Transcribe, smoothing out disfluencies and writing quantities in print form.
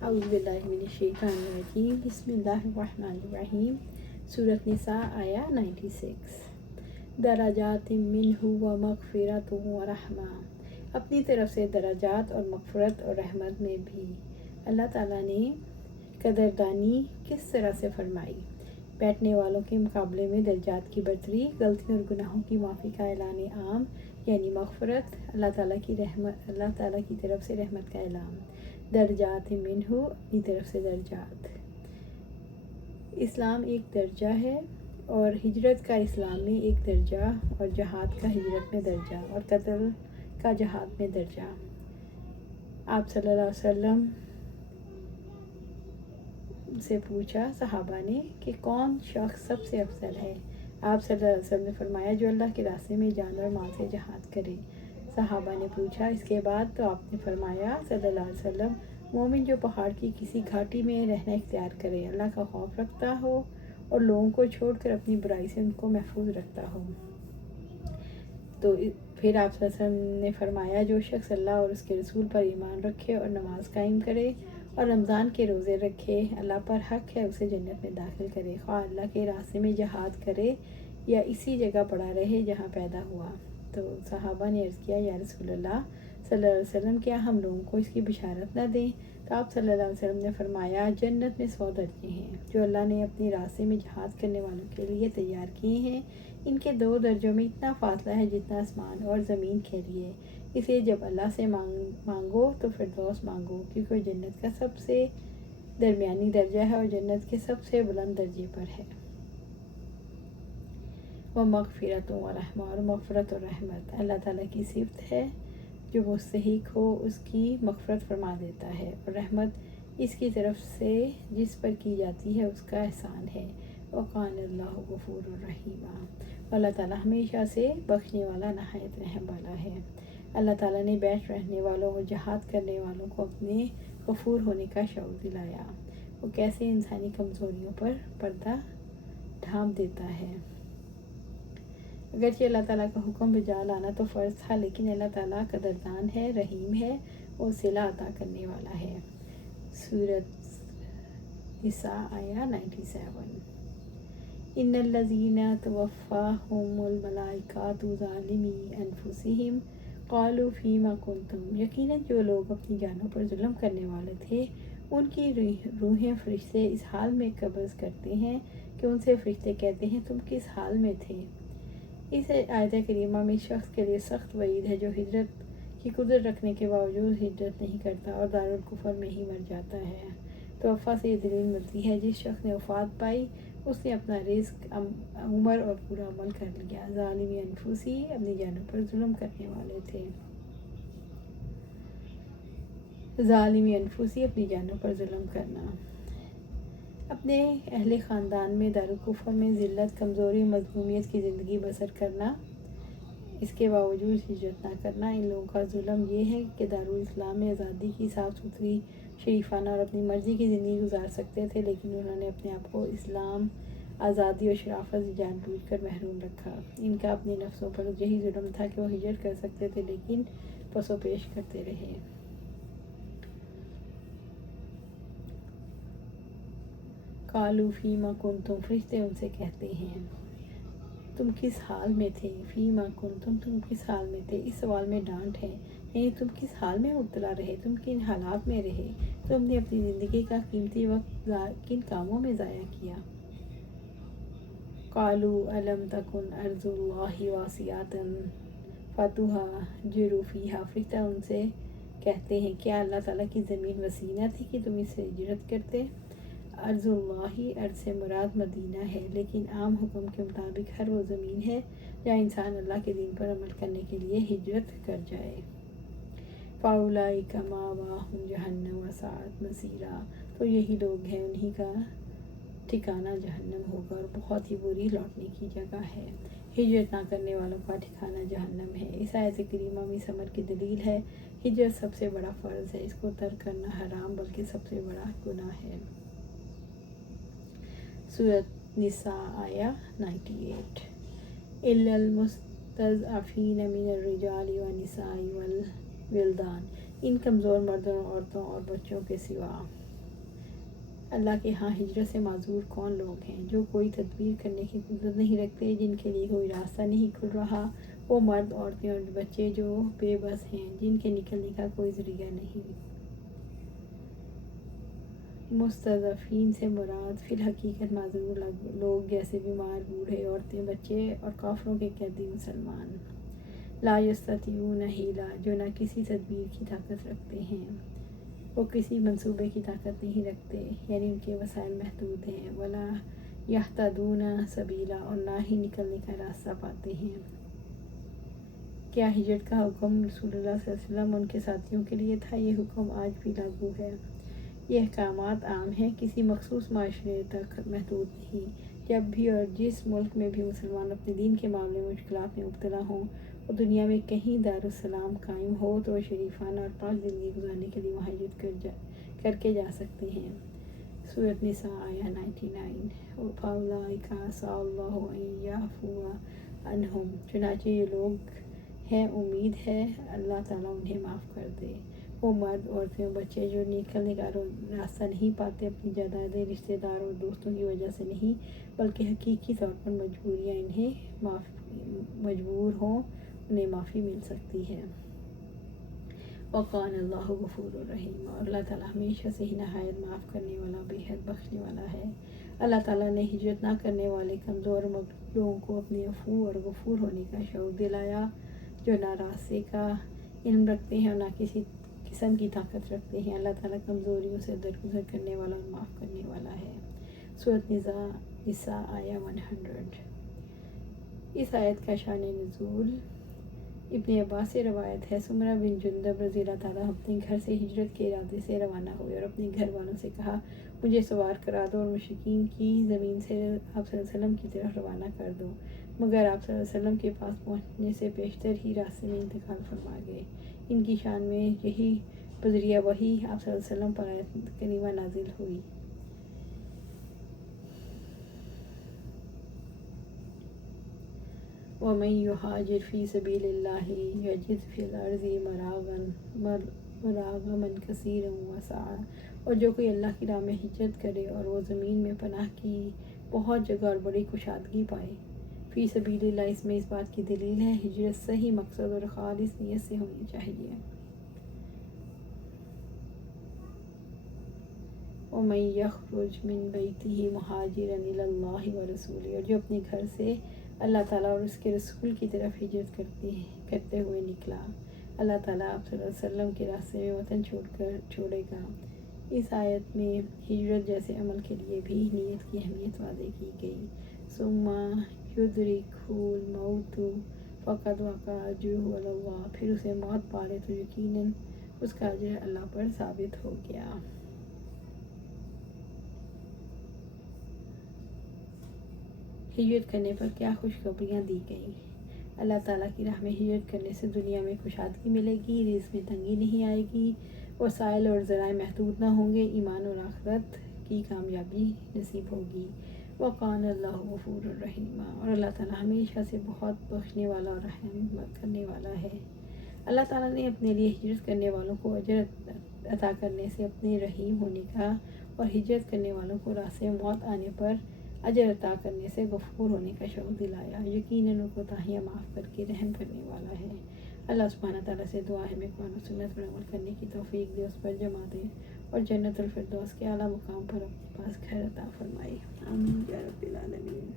اعوذ باللہ من الشیطان الرجیم بسم اللہ الرحمن الرحیم۔ سورۃ نساء آیا 96۔ درجات منہ و مغفرۃ و رحمہ، اپنی طرف سے درجات اور مغفرت اور رحمت میں بھی اللہ تعالیٰ نے قدردانی کس طرح سے فرمائی۔ بیٹھنے والوں کے مقابلے میں درجات کی برتری، غلطیوں اور گناہوں کی معافی کا اعلان عام یعنی مغفرت، اللہ تعالیٰ کی طرف سے رحمت کا اعلان۔ درجات منہ، اپنی طرف سے درجات۔ اسلام ایک درجہ ہے اور ہجرت کا اسلام میں ایک درجہ، اور جہاد کا ہجرت میں درجہ، اور قتل کا جہاد میں درجہ۔ آپ صلی اللہ علیہ وسلم سے پوچھا صحابہ نے کہ کون شخص سب سے افضل ہے؟ آپ صلی اللہ علیہ وسلم نے فرمایا جو اللہ کے راستے میں جان اور مال سے جہاد کرے۔ صحابہ نے پوچھا اس کے بعد؟ تو آپ نے فرمایا صلی اللہ علیہ وسلم، مومن جو پہاڑ کی کسی گھاٹی میں رہنا اختیار کرے، اللہ کا خوف رکھتا ہو اور لوگوں کو چھوڑ کر اپنی برائی سے ان کو محفوظ رکھتا ہو۔ تو پھر آپ صلی اللہ علیہ وسلم نے فرمایا جو شخص اللہ اور اس کے رسول پر ایمان رکھے اور نماز قائم کرے اور رمضان کے روزے رکھے، اللہ پر حق ہے اسے جنت میں داخل کرے، خواہ اللہ کے راستے میں جہاد کرے یا اسی جگہ پڑا رہے جہاں پیدا ہوا۔ تو صحابہ نے عرض کیا یا رسول اللہ صلی اللہ علیہ وسلم، کیا ہم لوگوں کو اس کی بشارت نہ دیں؟ تو آپ صلی اللہ علیہ وسلم نے فرمایا جنت میں 100 درجے ہیں جو اللہ نے اپنی راستے میں جہاد کرنے والوں کے لیے تیار کیے ہیں۔ ان کے 2 درجوں میں اتنا فاصلہ ہے جتنا آسمان اور زمین کے لیے، اس لیے جب اللہ سے مانگو تو فردوس مانگو، کیونکہ وہ جنت کا سب سے درمیانی درجہ ہے اور جنت کے سب سے بلند درجے پر ہے۔ وہ مغفرت و رحمہ، اور مغفرت اور رحمت اللہ تعالیٰ کی صفت ہے، جو مستحق ہو اس کی مغفرت فرما دیتا ہے، اور رحمت اس کی طرف سے جس پر کی جاتی ہے اس کا احسان ہے۔ وَقَانَ اللَّهُ غَفُورًا رَحِيمًا، اللہ تعالیٰ ہمیشہ سے بخشنے والا نہایت رحم والا ہے۔ اللہ تعالیٰ نے بیٹھ رہنے والوں اور جہاد کرنے والوں کو اپنے غفور ہونے کا شعور دلایا۔ وہ کیسے انسانی کمزوریوں پر پردہ ڈھانپ دیتا ہے۔ اگرچہ اللہ تعالیٰ کا حکم بجا لانا تو فرض تھا، لیکن اللہ تعالیٰ قدردان ہے، رحیم ہے، اور صلہ عطا کرنے والا ہے۔ سورۃ نساء آیا 97۔ ان الذین توفاہم الملائکۃ ظالمی انفسہم قالوا فیم کنتم، یقیناً جو لوگ اپنی جانوں پر ظلم کرنے والے تھے ان کی روحیں فرشتے اس حال میں قبض کرتے ہیں کہ ان سے فرشتے کہتے ہیں تم کس حال میں تھے۔ اس آیت کریمہ میں اس شخص کے لیے سخت وعید ہے جو ہجرت کی قدرت رکھنے کے باوجود ہجرت نہیں کرتا اور دارالکفر میں ہی مر جاتا ہے۔ توفیٰ سے یہ دلیل ملتی ہے جس شخص نے وفات پائی اس نے اپنا رزق، عمر اور پورا عمل کر لیا۔ ظالمی انفسی، اپنی جانوں پر ظلم کرنے والے تھے۔ ظالمی انفسی، اپنی جانوں پر ظلم کرنا، اپنے اہل خاندان میں دارالکفر میں ذلت، کمزوری، مظلومیت کی زندگی بسر کرنا، اس کے باوجود ہجرت نہ کرنا۔ ان لوگوں کا ظلم یہ ہے کہ دارالاسلام میں آزادی کی صاف ستھری، شریفانہ اور اپنی مرضی کی زندگی گزار سکتے تھے، لیکن انہوں نے اپنے آپ کو اسلام، آزادی اور شرافت سے جان بوجھ کر محروم رکھا۔ ان کا اپنے نفسوں پر یہی ظلم تھا کہ وہ ہجرت کر سکتے تھے لیکن پس و پیش کرتے رہے۔ قالوا فیم کنتم، فرشتے ان سے کہتے ہیں تم کس حال میں تھے۔ فیم کنتم، تم کس حال میں تھے، اس سوال میں ڈانٹ ہے، یعنی تم کس حال میں مبتلا رہے، تم کن حالات میں رہے، تم نے اپنی زندگی کا قیمتی وقت کن کاموں میں ضائع کیا۔ قالوا الم تکن ارض اللہ واسعۃ فتہاجروا فیہا، فرشتہ ان سے کہتے ہیں کیا اللہ تعالیٰ کی زمین وسیع نہ تھی کہ تم اس سے ہجرت کرتے۔ ارض اللہ، ارض سے مراد مدینہ ہے، لیکن عام حکم کے مطابق ہر وہ زمین ہے جہاں انسان اللہ کے دین پر عمل کرنے کے لیے ہجرت کر جائے۔ فاولئک مأواہم جہنم وساءت مصیرا، تو یہی لوگ ہیں انہی کا ٹھکانہ جہنم ہوگا اور بہت ہی بری لوٹنے کی جگہ ہے۔ ہجرت نہ کرنے والوں کا ٹھکانہ جہنم ہے۔ اس آیت کریمہ میں اس امر کی دلیل ہے ہجرت سب سے بڑا فرض ہے، اس کو ترک کرنا حرام بلکہ سب سے بڑا گناہ ہے۔ سورۃ نساء آیا 98۔ الا المستضعفین من الرجال والنساء والولدان، ان کمزور مردوں، عورتوں اور بچوں کے سوا۔ اللہ کے ہاں ہجرت سے معذور کون لوگ ہیں؟ جو کوئی تدبیر کرنے کی قدرت نہیں رکھتے، جن کے لیے کوئی راستہ نہیں کھل رہا، وہ مرد، عورتیں اور بچے جو بے بس ہیں، جن کے نکلنے کا کوئی ذریعہ نہیں۔ مستضعفین سے مراد فی الحقیقت معذور لوگ جیسے بیمار، بوڑھے، عورتیں، بچے اور کافروں کے قیدی مسلمان۔ لا یستطیعون حیلہ، جو نہ کسی تدبیر کی طاقت رکھتے ہیں، وہ کسی منصوبے کی طاقت نہیں رکھتے، یعنی ان کے وسائل محدود ہیں۔ ولا یہتدون سبیلا، اور نہ ہی نکلنے کا راستہ پاتے ہیں۔ کیا ہجرت کا حکم رسول اللہ صلی اللہ علیہ وسلم ان کے ساتھیوں کے لیے تھا؟ یہ حکم آج بھی لاگو ہے۔ یہ احکامات عام ہیں، کسی مخصوص معاشرے تک محدود نہیں۔ جب بھی اور جس ملک میں بھی مسلمان اپنے دین کے معاملے میں مشکلات میں مبتلا ہوں اور دنیا میں کہیں دارالسلام قائم ہو تو وہ شریفانہ اور پاک زندگی گزارنے کے لیے وہاں ہجرت کر کے جا سکتے ہیں۔ سورۃ نساء آیہ 99۔ فَأُولَٰئِکَ عَسَىٰ اللَّهُ أَن یعفو عنہم، چنانچہ یہ لوگ ہیں امید ہے اللہ تعالیٰ انہیں معاف کر دے۔ وہ مرد، عورتیں اور بچے جو نکلنے کا راستہ نہیں پاتے، اپنی جائیدادیں رشتہ داروں اور دوستوں کی وجہ سے نہیں بلکہ حقیقی طور پر مجبوریاں انہیں مجبور ہوں، انہیں معافی مل سکتی ہے۔ وَقَانَ اللَّهُ غَفُورٌ رَحِيمٌ، اور اللہ تعالیٰ ہمیشہ سے ہی نہایت معاف کرنے والا، بے حد بخشنے والا ہے۔ اللہ تعالیٰ نے ہجرت نہ کرنے والے کمزور اور مغلوب لوگوں کو اپنے عفو اور غفور ہونے کا شعور دلایا، جو نہ راستے کا علم رکھتے ہیں اور نہ کسی قسم کی طاقت رکھتے ہیں۔ اللہ تعالیٰ کمزوریوں سے درگزر کرنے والا اور معاف کرنے والا ہے۔ سورۃ نساء آیہ 100۔ اس آیت کا شان نزول ابن عباس سے روایت ہے، سمرہ بن جندب رضی اللہ تعالیٰ اپنے گھر سے ہجرت کے ارادے سے روانہ ہوئے اور اپنے گھر والوں سے کہا، مجھے سوار کرا دو اور مشرکین کی زمین سے آپ صلی اللہ علیہ وسلم کی طرف روانہ کر دو، مگر آپ صلی اللہ علیہ وسلم کے پاس پہنچنے سے پیشتر ہی راستے میں انتقال فرما گئے۔ ان کی شان میں یہی بذریعہ وحی آپ صلی اللہ علیہ وسلم پر آیت کریمہ نازل ہوئی۔ وَمَن يُهَاجِرْ فِي سَبِيلِ اللَّهِ يَجِدْ فِي الْأَرْضِ مَرَاغَمًا كَثِيرًا وَسَعًا، اور جو کوئی اللہ کی راہ میں ہجرت کرے اور وہ زمین میں پناہ کی بہت جگہ اور بڑی کشادگی پائے۔ فی سبیل اللہ، اس میں اس بات کی دلیل ہے ہجرت صحیح مقصد اور خالص نیت سے ہونی چاہیے۔ وَمَن يَخْرُجْ مِن بَيْتِهِ مُهَاجِرًا إِلَى اللَّهِ وَرَسُولِهِ، اور جو اپنے گھر سے اللہ تعالیٰ اور اس کے رسول کی طرف ہجرت کرتے ہوئے نکلا، اللہ تعالیٰ آپ صلی اللہ علیہ وسلم کے راستے میں وطن چھوڑے گا۔ اس آیت میں ہجرت جیسے عمل کے لیے بھی نیت کی اہمیت واضح کی گئی۔ ثُمَّ يُدْرِكْهُ الْمَوْتُ فَقَدْ وَقَعَ أَجْرُهُ عَلَى اللَّهِ، پھر اسے موت پالے تو یقیناً اس کا اجر اللہ پر ثابت ہو گیا۔ ہجرت کرنے پر کیا خوشخبریاں دی گئیں؟ اللہ تعالیٰ کی راہ میں ہجرت کرنے سے دنیا میں کشادگی ملے گی، رزق میں تنگی نہیں آئے گی، وسائل اور ذرائع محدود نہ ہوں گے، ایمان اور آخرت کی کامیابی نصیب ہوگی۔ وَقَانَ اللَّهُ غَفُورٌ رَحِيمٌ، اور اللہ تعالیٰ ہمیشہ سے بہت بخشنے والا اور رحم کرنے والا ہے۔ اللہ تعالیٰ نے اپنے لیے ہجرت کرنے والوں کو اجر عطا کرنے سے اپنے رحیم ہونے کا اور ہجرت کرنے والوں کو راستے موت آنے پر اجر عطا کرنے سے غفور ہونے کا شعور دلایا۔ یقیناً وہ کوتاہیاں معاف کر کے رحم کرنے والا ہے۔ اللہ سبحانہ تعالیٰ سے دعا ہے ہمیں قرآن و سنت پر عمل کرنے کی توفیق دے، اس پر جمع دے اور جنت الفردوس کے اعلیٰ مقام پر اپنے پاس گھر عطا فرمائے۔ آمین یا رب العالمین۔